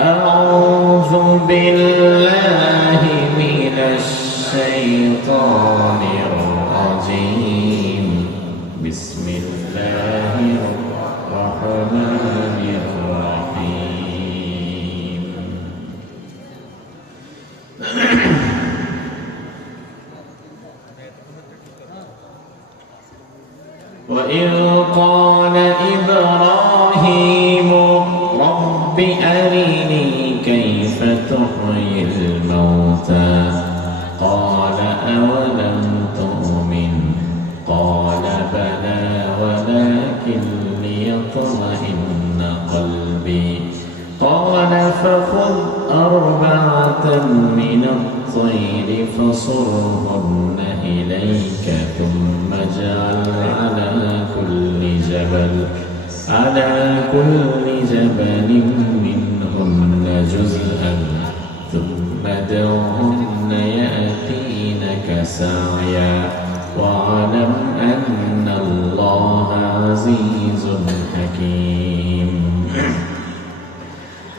أعوذ بالله من الشيطان الرجيم بسم الله الرحمن الرحيم وإذ قال إبراهيم رب أرني كيف تحيي الموتى قال أولم تؤمن قال بلى ولكن ليطمئن قلبي قال فخذ أربعة من الطير فصرهن إليك ثم اجعل على كل جبل منهن جزءا ثم ادعهن يأتينك سعيا واعلم أن الله عزيز حكيم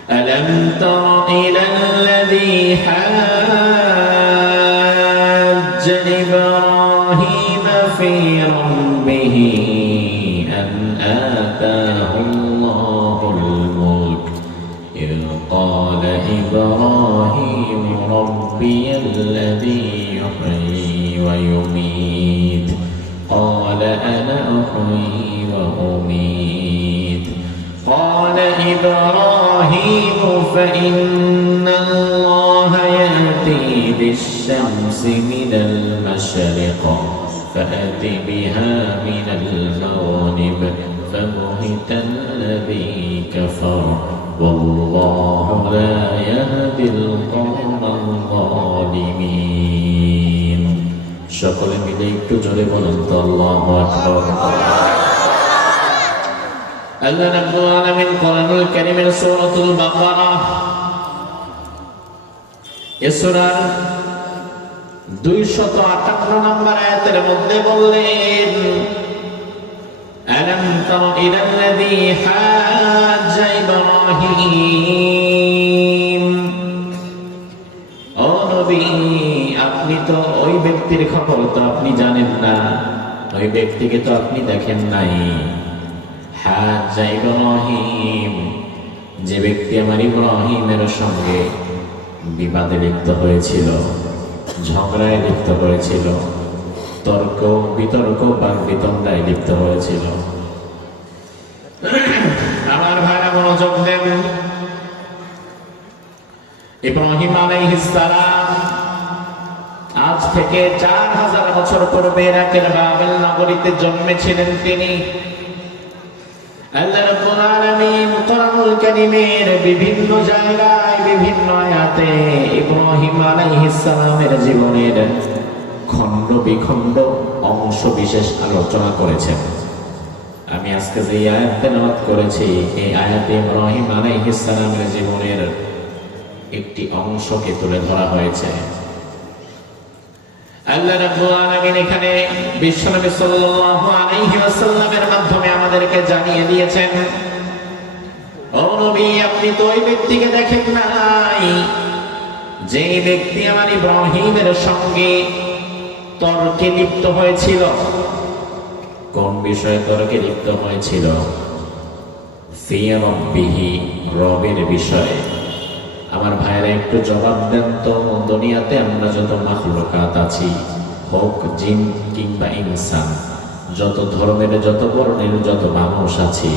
ألم تر إلى الذي حاج إبراهيم في ربه أن آتاه الله الملك إذ قال إبراهيم ربي الذي يحيي ويميت قال أنا أحيي وأميت قال إبراهيم فإن الله يأتي بالشمس من المشرق فأت بها من المغرب فبهت الذي كفر والله لا يهدي القوم الظالمين সকলে মিলে একটু জোরে বলুন তো আল্লাহু আকবার আল্লাহ রাব্বুল আলামিন কোরআনুল কারীমের সূরাতুল বাকারা এই সূরার 258 নম্বর আয়াতের মধ্যে বললেন আলাম তারা ইলাল্লাযী হাজ্জা ইব্রাহিম ও নবী আপনি তো ওই ব্যক্তির খবর তো আপনি জানেন না ওই ব্যক্তিকে তো আপনি দেখেন নাই হাজ্জা ইব্রাহিম যে ব্যক্তি আমার ইব্রাহিমের সঙ্গে বিবাদে লিপ্ত হয়েছিল ঝগড়ায় লিপ্ত হয়েছিল তর্ক বিতর্ক বাক বিতণ্ডায় লিপ্ত হয়েছিল আমার ভাইরা মনোযোগ দেন ইব্রাহিম আলাইহিস সালাম আজ থেকে 4000 বছর পূর্বে ইরাকের বাবেল নগরীতে জন্মেছিলেন তিনি আল্লাহ রাব্বুল আলামিন কোরআনুল কারীমের বিভিন্ন জায়গায় বিভিন্ন আয়াতে ইব্রাহিম আলাইহিস সালামের জীবনের খণ্ড বিখণ্ড অংশ বিশেষ আলোচনা করেছেন আমি আজকে যে আয়াত তেলাওয়াত করেছি এই আয়াতে ইব্রাহিম আলাইহিস সালামের জীবনের একটি অংশকে তুলে ধরা হয়েছে আল্লাহ রাব্বুল আলামিন এখানে বিশ্বনবী সাল্লাল্লাহু আলাইহি ওয়াসাল্লামের মাধ্যমে আমাদেরকে জানিয়ে দিয়েছেন ও নবী আপনি তো ওই ব্যক্তিকে দেখেন নাই যে ব্যক্তি আমার ইব্রাহিমের সঙ্গে তর্কে লিপ্ত হয়েছিল কোন বিষয়ে তর্কে লিপ্ত হয়েছিল ফি রাব্বিহি রবের বিষয়ে আমার ভাইরা একটু জবাব দেন তো দুনিয়াতে আমরা যত মাখলুকাত আছি হোক জিন কিংবা ইনসান যত ধর্মের যত বর্ণের যত মানুষ আছি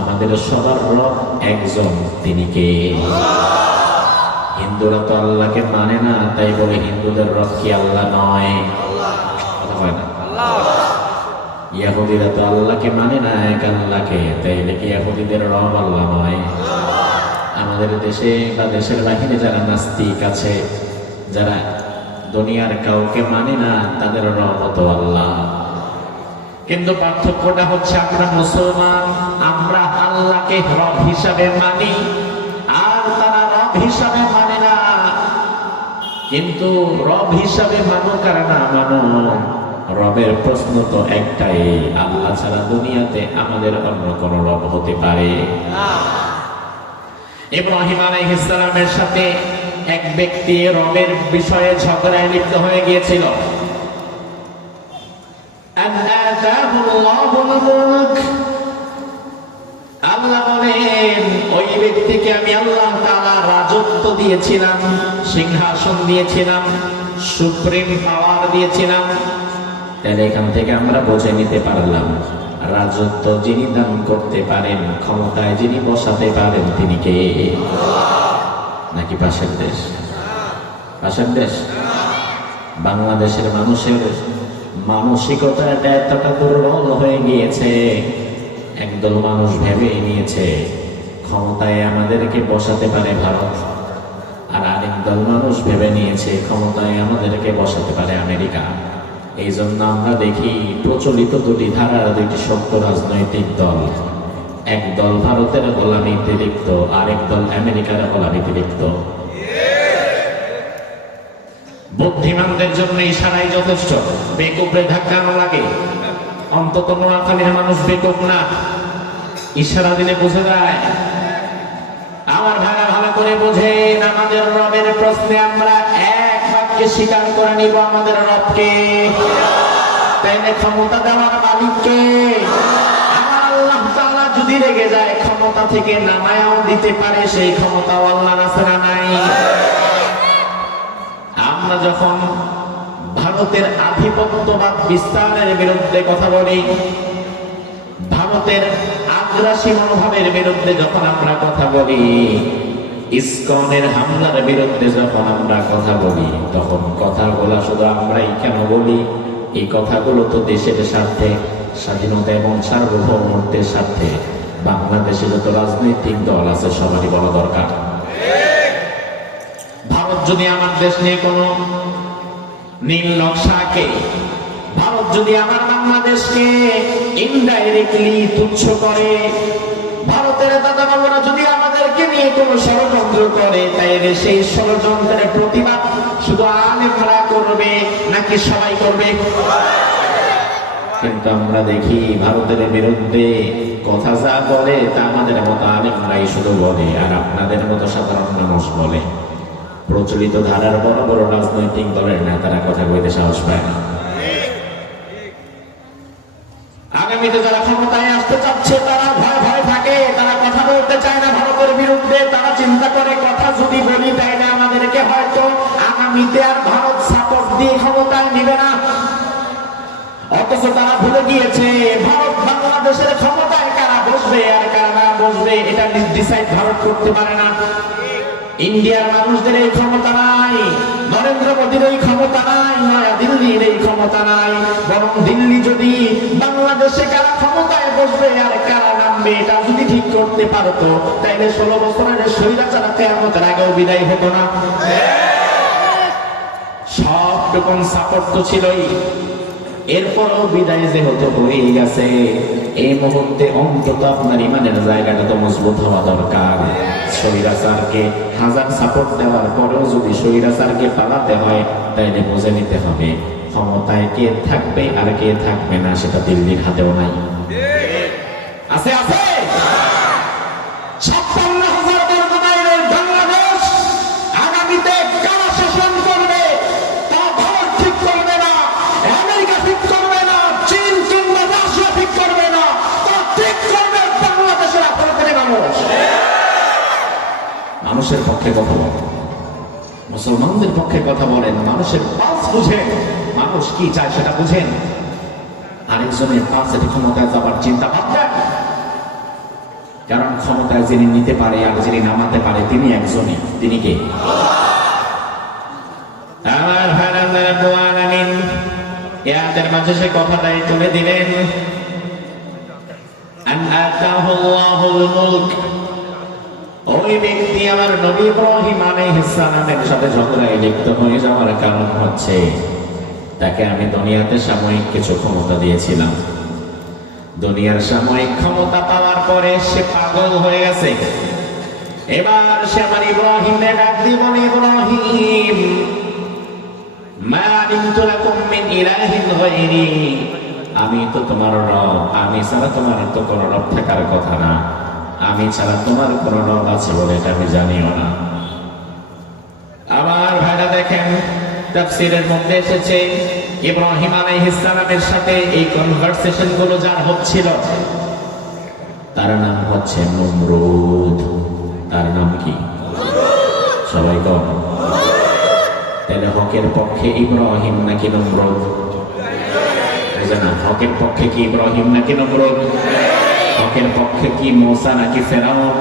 আমাদের সবার রব একজন তিনি কে হিন্দুরা তো আল্লাহকে মানে না তাই বলে হিন্দুদের রব কি আল্লাহ নয় কথা হয় না ইহুদিরা তো আল্লাহকে মানে না এক আল্লাহকে তাইলে কি ইহুদিদের রব আল্লাহ নয় আমাদের দেশে বা দেশের বাহিরে যারা নাস্তিক আছে যারা দুনিয়ার কাউকে মানে না তাদের রব তো আল্লাহ কিন্তু পার্থক্যটা হচ্ছে আমরা মুসলমান আমরা আল্লাহকে রব হিসাবে মানি আর তারা রব হিসাবে মানে না কিন্তু রব হিসাবে মানুক আর না মানো রবের প্রশ্ন তো একটাই আল্লাহ ছাড়া দুনিয়াতে আমাদের অন্য কোন রব হতে পারে না ইব্রাহিম আলাইহিস সালামের সাথে এক ব্যক্তি রবের বিষয়ে ঝগড়ায় লিপ্ত হয়ে গিয়েছিল। আল্লাহ বলেন ওই ব্যক্তিকে আমি আল্লাহ তাআলা রাজত্ব দিয়েছিলাম, সিংহাসন দিয়েছিলাম, সুপ্রিম পাওয়ার দিয়েছিলাম। তাহলে এখান থেকে আমরা বুঝে নিতে পারলাম রাজত্ব যিনি দান করতে পারেন, ক্ষমতায় যিনি বসাতে পারেন তিনি কে? নাকি পাশের দেশ? পাশের দেশ। বাংলাদেশের মানুষের মানসিকতাটা এতটা দুর্বল হয়ে গিয়েছে, একদল মানুষ ভেবে নিয়েছে ক্ষমতায় আমাদেরকে বসাতে পারে ভারত, আর আরেক দল মানুষ ভেবে নিয়েছে ক্ষমতায় আমাদেরকে বসাতে পারে আমেরিকা। এই জন্য আমরা দেখি প্রচলিত দুটি ধারার দুইটি শক্ত রাজনৈতিক দল, এক দল ভারতের গোলামিতে লিপ্ত, আরেক দল আমেরিকার গোলামিতে লিপ্ত। বুদ্ধিমানদের জন্য ইশারাই যথেষ্ট, বেকুবরে ধাক্কানো লাগে। অন্তত নোয়াখালীর মানুষ বেকুব না, ইশারা দিলে বুঝে যায়। আমার ভাইরা ভালো করে বোঝেন, আমাদের রবের প্রশ্নে আমরা এক বাক্যে স্বীকার করে নিব আমাদের রবকে। তাইলে ক্ষমতা দেওয়ার মালিককে। আমার আল্লাহ তাআলা যদি রেগে যায় ক্ষমতা থেকে নামায়াও দিতে পারে, সেই ক্ষমতা আল্লাহর আছে না নাই? আমরা যখন ভারতের আধিপত্যবাদ বিস্তারের বিরুদ্ধে কথা বলি, ভারতের আগ্রাসী মনোভাবের বিরুদ্ধে যখন আমরা কথা বলি, ইসকনের হামলার বিরুদ্ধে যখন আমরা কথা বলি, তখন কথাগুলো শুধু আমরাই কেন বলি? এই কথাগুলো তো দেশের স্বার্থে, স্বাধীনতা এবং সার্বভৌমত্বের স্বার্থে বাংলাদেশে যত রাজনৈতিক দল আছে সবারই বলা দরকার। ভারত যদি আমার দেশ নিয়ে কোনো নীল নকশা আঁকে, ভারত যদি আমার বাংলাদেশকে ইনডাইরেক্টলি তুচ্ছ করে, ভারতের দাদা বাবুরা যদি আমাদেরকে নিয়ে কোনো ষড়যন্ত্র করে, তাইলে সেই ষড়যন্ত্রের প্রতিবাদ শুধু আলেমরা করবে নাকি সবাই করবে? কিন্তু আমরা দেখি ভারতের বিরুদ্ধে কথা যা বলে তা আমাদের মতো আলেমরাই শুধু বলে, আর আপনাদের মতো সাধারণ মানুষ বলে। প্রচলিত ধারার বড় বড় রাজনৈতিক দলের নেতারা কথা বলতে সাহস পায় না। আগামীতে যারা ক্ষমতায় আসতে চাচ্ছে তারা ভয় ভয় থাকে, তারা কথা বলতে চায় না ভারতের বিরুদ্ধে। তারা চিন্তা করে কথা যদি বলি তাইলে আমাদেরকে হয়তো আগামীতে আর ভারত সাপোর্ট দিয়ে ক্ষমতায় নিবে না। অথচ তারা ভুলে গিয়েছে ভারত বাংলাদেশের ক্ষমতায় কারা বসবে আর কারা না বসবে এটা ডিসাইড ভারত করতে পারে না। ইন্ডিয়ার মানুষদের এই ক্ষমতা নাই, নরেন্দ্র মোদীর এই ক্ষমতা নাই, নয়া দিল্লির এই ক্ষমতা নাই। বরং দিল্লি যদি বাংলাদেশে কারা ক্ষমতায় বসবে আর কারা নামবে এটা যদি ঠিক করতে পারতো, তাইলে 16 বছরের স্বৈরাচার কিয়ামতের আগেও বিদায় হতো না। সবটুকুন সাপোর্ট তো ছিলই, এরপরও বিদায় যে হতে হয়েই গেছে। এই মুহূর্তে অন্তত আপনার ইমানের জায়গাটা তো মজবুত হওয়া দরকার। স্বৈরাচারকে হাজার সাপোর্ট দেওয়ার পরেও যদি স্বৈরাচারকে পালাতে হয়, তাইলে বুঝে নিতে হবে ক্ষমতায় কে থাকবে আর কে থাকবে না সেটা দিল্লির হাতেও নাই। আছে আছে 56,000 বর্গ মাইলের বাংলাদেশ আগামীতে কারা শাসন করবে তা ভারত ঠিক করবে না, আমেরিকা ঠিক করবে না, চীন কিংবা রাশিয়া ঠিক করবে না, তা ঠিক করবে বাংলাদেশের আপনাদের মানুষ। মানুষের পক্ষে কথা বলেন, মুসলমানদের পক্ষে কথা বলেন, মানুষের পালস বুঝেন, মানুষ কি চায় সেটা বুঝেন। আরেকজনের পালসে ক্ষমতায় যাবার চিন্তা ভাববেন, কারণ ক্ষমতায় যিনি নিতে পারে আর যিনি নামাতে পারে তিনি একজনই। তিনি কে? আমার ভাইরান ইয়াদের মাঝে সে কথাটাই তুলে দিলেন, আন আতাহুল্লাহুল মুলক। ওই ব্যক্তি আমার নবী ইব্রাহিম আলাইহিস সালামের সাথে ঝগড়ায় লিপ্ত হয়ে যাওয়ার কারণ হচ্ছে তাকে আমি দুনিয়াতে সাময়িক কিছু ক্ষমতা দিয়েছিলাম। দুনিয়ার সাময়িক ক্ষমতা পাওয়ার পরে সে পাগল হয়ে গেছে। এবার সে আমার ইব্রাহিমকে ডাক দিয়ে বলে, ইব্রাহিম মা আলিমতু লাকুম মিন ইলাহিন গায়রি, আমি তো তোমার রব, আমি ছাড়া তোমার তো কোনো রব থাকার কথা না। আমি ছাড়া তোমার কোনো রব আছে বলে এটা আমি জানিও না। আবার ভাইরা দেখেন, তাফসীরের মধ্যে এসেছে ইব্রাহিম আলাইহিস সালামের সাথে এই কনভারসেশন গুলো যার হচ্ছিল তার নাম হচ্ছে নমরুদ। তার নাম কি? সবাই কম। তাহলে হকের পক্ষে ইব্রাহিম নাকি নমরুদ? না, হকের পক্ষে কি ইব্রাহিম নাকি নমরুদ? হকের পক্ষে কি মূসা নাকি ফেরাউন?